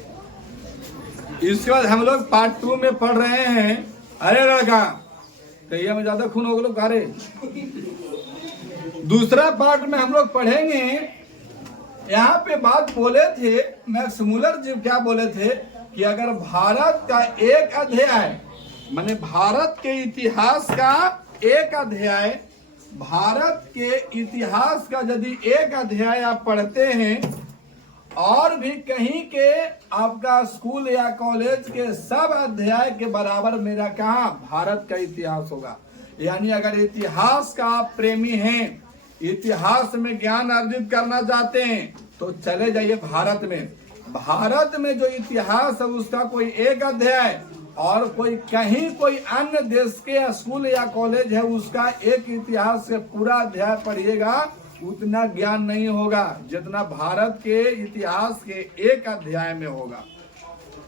इसके बाद हम लोग पार्ट 2 में पढ़ रहे हैं। अरे लड़का कहिया में ज्यादा खून हो गए लोग गारे। दूसरा पार्ट में हम लोग पढ़ेंगे। यहाँ पे बात बोले थे मैक्स मूलर जी, क्या बोले थे कि अगर भारत का एक अध्याय, माने भारत के इतिहास का एक अध्याय, भारत के इतिहास का यदि एक अध्याय आप पढ़ते हैं और भी कहीं के आपका स्कूल या कॉलेज के सब अध्याय के बराबर मेरा कहा भारत का इतिहास होगा। यानी अगर इतिहास का आप प्रेमी हैं, इतिहास में ज्ञान अर्जित करना चाहते हैं तो चले जाइए भारत में। भारत में जो इतिहास है उसका कोई एक अध्याय और कोई कहीं कोई अन्य देश के स्कूल या कॉलेज है उसका एक इतिहास से पूरा अध्याय पढ़िएगा, उतना ज्ञान नहीं होगा जितना भारत के इतिहास के एक अध्याय में होगा,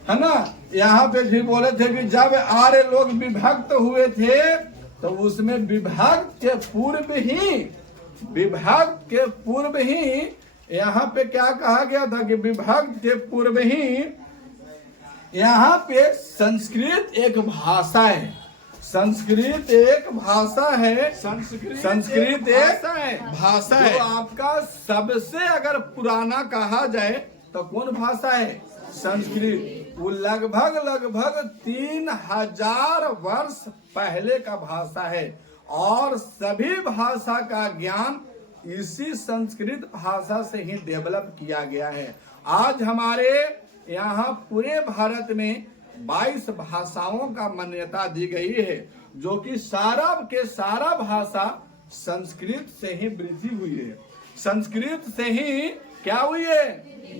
है ना। यहाँ पे भी बोले थे कि जब आर्य लोग विभक्त हुए थे तो उसमें विभक्त के पूर्व ही यहाँ पे क्या कहा गया था कि विभक्त के पूर्व ही यहाँ पे संस्कृत एक भाषा है। संस्कृत एक भाषा है। संस्कृत एक भाषा है। तो आपका सबसे अगर पुराना कहा जाए तो कौन भाषा है? संस्कृत। वो लगभग 3000 वर्ष पहले का भाषा है और सभी भाषा का ज्ञान इसी संस्कृत भाषा से ही डेवलप किया गया है। आज हमारे यहाँ पूरे भारत में 22 भाषाओं का मान्यता दी गई है, जो कि सारा के सारा भाषा संस्कृत से ही वृद्धि हुई है। संस्कृत से ही क्या हुई है?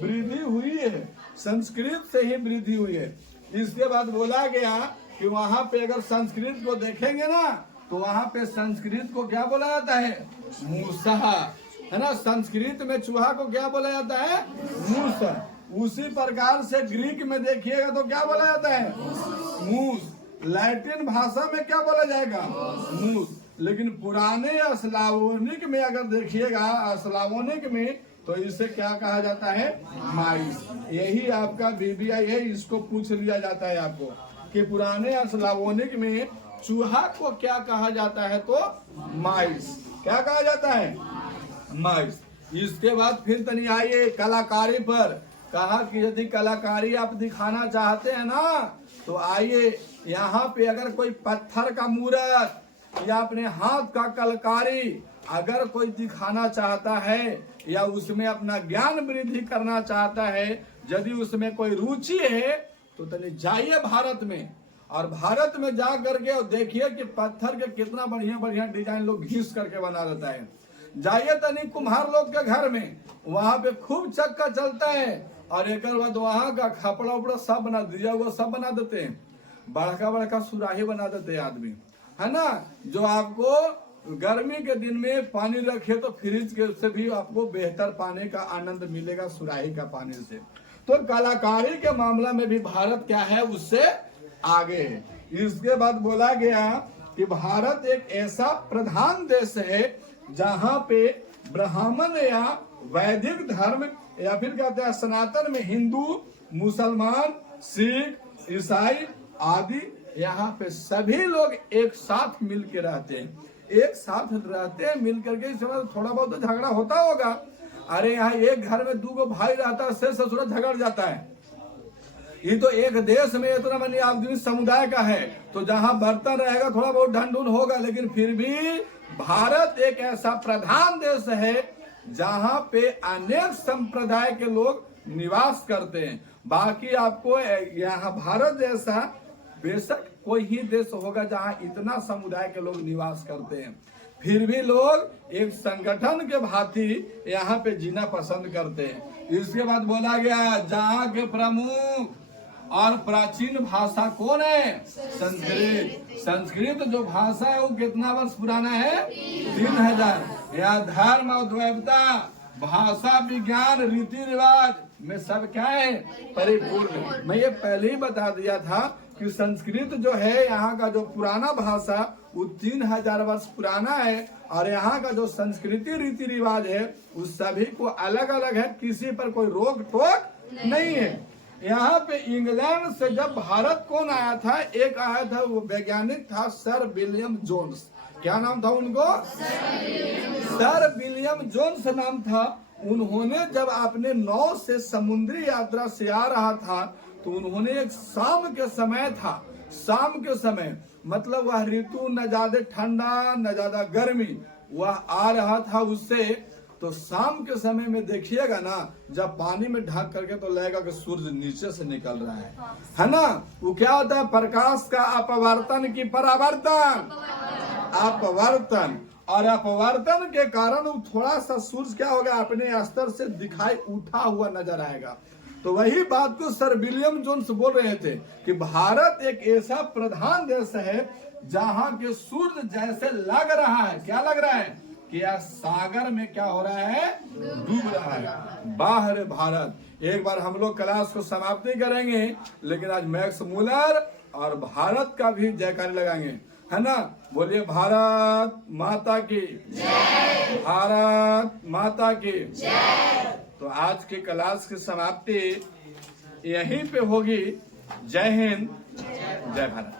वृद्धि हुई है। संस्कृत से ही वृद्धि हुई है। इसके बाद बोला गया कि वहाँ पे अगर संस्कृत को देखेंगे ना तो वहाँ पे संस्कृत को क्या बोला जाता है? मूसा, है ना। संस्कृत में चूहा को क्या बोला जाता है? मूसा। उसी प्रकार से ग्रीक में देखिएगा तो क्या बोला जाता है? मूस। लैटिन भाषा में क्या बोला जाएगा? मूस। लेकिन पुराने स्लावोनिक में अगर देखिएगा, स्लावोनिक में तो इसे क्या कहा जाता है? माइस। यही आपका बीबीआई है, इसको पूछ लिया जाता है आपको कि पुराने स्लावोनिक में चूहा को क्या कहा जाता है? तो माइस। क्या कहा जाता है? माइस। इसके बाद फिर तनी आइए कलाकारी पर। कहा कि यदि कलाकारी आप दिखाना चाहते हैं ना तो आइए यहाँ पे अगर कोई पत्थर का मूर्त या अपने हाथ का कलाकारी अगर कोई दिखाना चाहता है या उसमें अपना ज्ञान वृद्धि करना चाहता है, यदि उसमें कोई रुचि है तो तनी जाइए भारत में और भारत में जा करके और देखिए कि पत्थर के कितना बढ़िया बढ़िया डिजाइन लोग घिस करके बना देता है। जाइए तनी कुम्हार लोग के घर में, वहां पे खूब चक्का चलता है और एक बाद वहां का खपड़ा उपड़ा सब बना दिया हुआ सब बना देते हैं। बड़का बड़का सुराही बना देते हैं आदमी, है ना। जो आपको गर्मी के दिन में पानी रखे तो फ्रिज के से भी आपको बेहतर पानी का आनंद मिलेगा सुराही का पानी से। तो कलाकारी के मामला में भी भारत क्या है? उससे आगे है। इसके बाद बोला गया कि भारत एक ऐसा प्रधान देश है जहां पे ब्राह्मण या वैदिक धर्म या फिर कहते हैं सनातन में हिंदू, मुसलमान, सिख, ईसाई आदि यहाँ पे सभी लोग एक साथ मिल के रहते हैं। एक साथ रहते हैं मिल करके। इस समय थोड़ा बहुत तो झगड़ा होता होगा। अरे यहाँ एक घर में 2 भाई रहता है, से ससुर झगड़ जाता है। ये तो एक देश में इतना मनी आदमी समुदाय का है तो जहाँ बर्तन रहेगा थोड़ा बहुत ढंढून होगा, लेकिन फिर भी भारत एक ऐसा प्रधान देश है जहाँ पे अनेक संप्रदाय के लोग निवास करते हैं। बाकी आपको यहाँ भारत जैसा बेशक कोई ही देश होगा जहाँ इतना समुदाय के लोग निवास करते हैं, फिर भी लोग एक संगठन के भांति यहाँ पे जीना पसंद करते हैं। इसके बाद बोला गया जहाँ के प्रमुख और प्राचीन भाषा कौन है? संस्कृत। संस्कृत जो भाषा है वो कितना वर्ष पुराना है? 3000। यह धर्म और दैवता, भाषा, विज्ञान, रीति रिवाज में सब क्या है? परिपूर्ण। मैं ये पहले ही बता दिया था कि संस्कृत जो है यहाँ का जो पुराना भाषा वो 3000 वर्ष पुराना है, और यहाँ का जो संस्कृति रीति रिवाज है उस सभी को अलग अलग है, किसी पर कोई रोक टोक नहीं है। यहाँ पे इंग्लैंड से जब भारत कौन आया था? एक आया था, वो वैज्ञानिक था सर विलियम जोन्स। क्या नाम था उनको? सर विलियम जोन्स नाम था। उन्होंने जब अपने नाव से समुद्री यात्रा से आ रहा था तो उन्होंने एक शाम के समय था, शाम के समय मतलब वह ऋतु न ज्यादा ठंडा न ज्यादा गर्मी, वह आ रहा था उससे। तो शाम के समय में देखिएगा ना, जब पानी में ढक करके तो लगेगा कि सूरज नीचे से निकल रहा है ना। वो क्या होता है? प्रकाश का अपवर्तन की परावर्तन, अपवर्तन, और अपवर्तन के कारण वो थोड़ा सा सूरज क्या होगा? अपने स्तर से दिखाई उठा हुआ नजर आएगा। तो वही बात को सर विलियम जोन्स बोल रहे थे कि भारत एक ऐसा प्रधान देश है जहाँ के सूरज जैसे लग रहा है, क्या लग रहा है कि यह सागर में क्या हो रहा है? डूब रहा है। बाहर भारत। एक बार हम लोग क्लास को समाप्ति करेंगे, लेकिन आज मैक्स मूलर और भारत का भी जयकारी लगाएंगे, है ना? बोलिए भारत माता की जय, भारत माता की जय। तो आज की क्लास की समाप्ति यहीं पे होगी। जय हिंद, जय भारत।